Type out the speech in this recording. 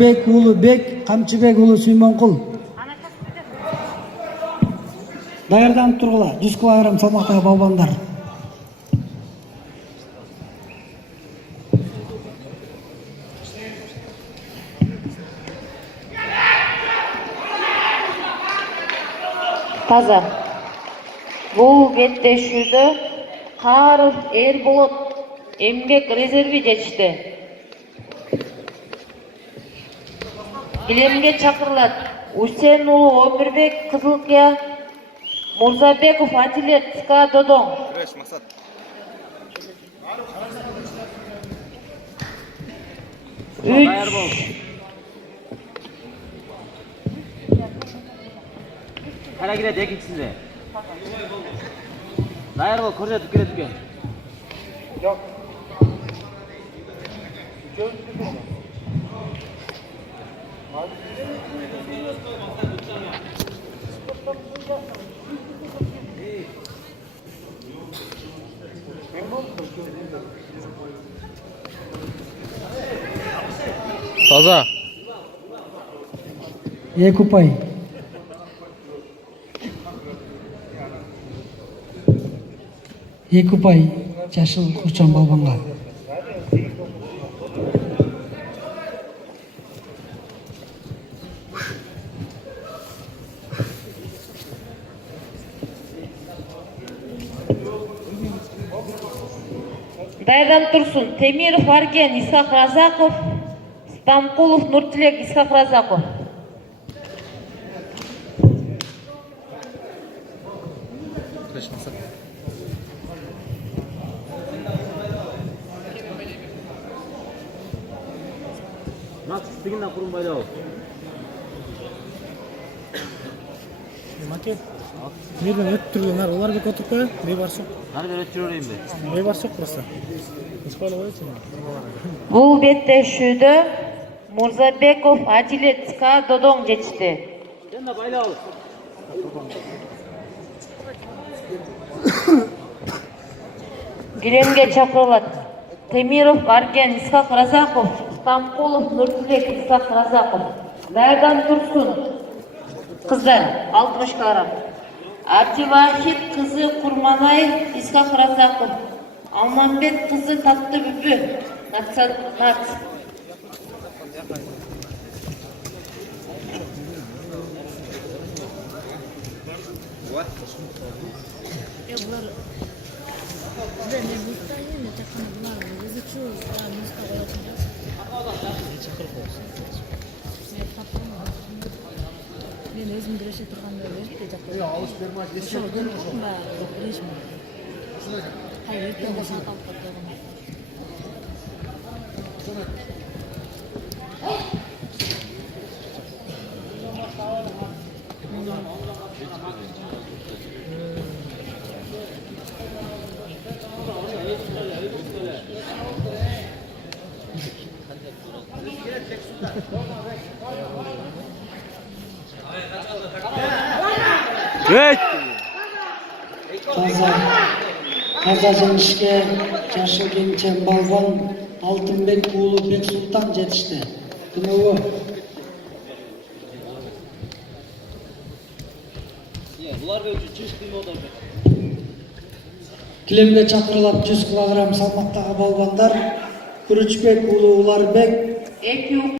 Бек уулу Бек, Камчыбек уулу Сүймөнкул. Даярданып тургула. 100 кг салмактагы балбандар. Таза. Бул беттешүүдө Каров Эрболот эмгек резерви жетишти. Килемге чакырылат Усен уулу Өмүрбек Кызылкия, Мурзабеков Атилет СКА Додон. Hareket ekipsizde. Dayar ol, koşa tüküre. Yok. Таза. Екупай. Екупай жашыл курчан балбанга. Даярданып турсун. Темиров Арген Исхак Разаков, Стамкулов Нуртилек Исхак Разаков. Макс, стигинна курун байлау. Мате, мерден өтіп тұрғандар, олар бек отырып қойы, не бар соқ? Nerede ötürüyorum ben? Не бар соқ просто. Испайлы қойды Бул беттешүүдө Мурзабеков Атилет СКА Додон жетишти. Sen de bayla ol. Килемге чакырылат Темиров Арген Исхак Разаков, Стамкулов Нуртилек Исхак Разаков. Даярданып турсун. Кыздар 60 кг. Абдивахит кызы Курманай Исхак Разаков. Алмамбет кызы Таттыбүбү. Нат. Мен өзім бірінші тұрғанда өріп те жақты. Алыс бермай десе. Жоқ, көрмейсің ба? Жоқ, бірінші ме? Қай ертең де сатып алып қойған. Evet. Таза жеңишке жашыл кенчен балбан Алтынбек уулу Бексултан жетишти. Күнөбү. Килемге чакырылат 100 кг салмактагы балбандар Күрүчбек уулу Уларбек,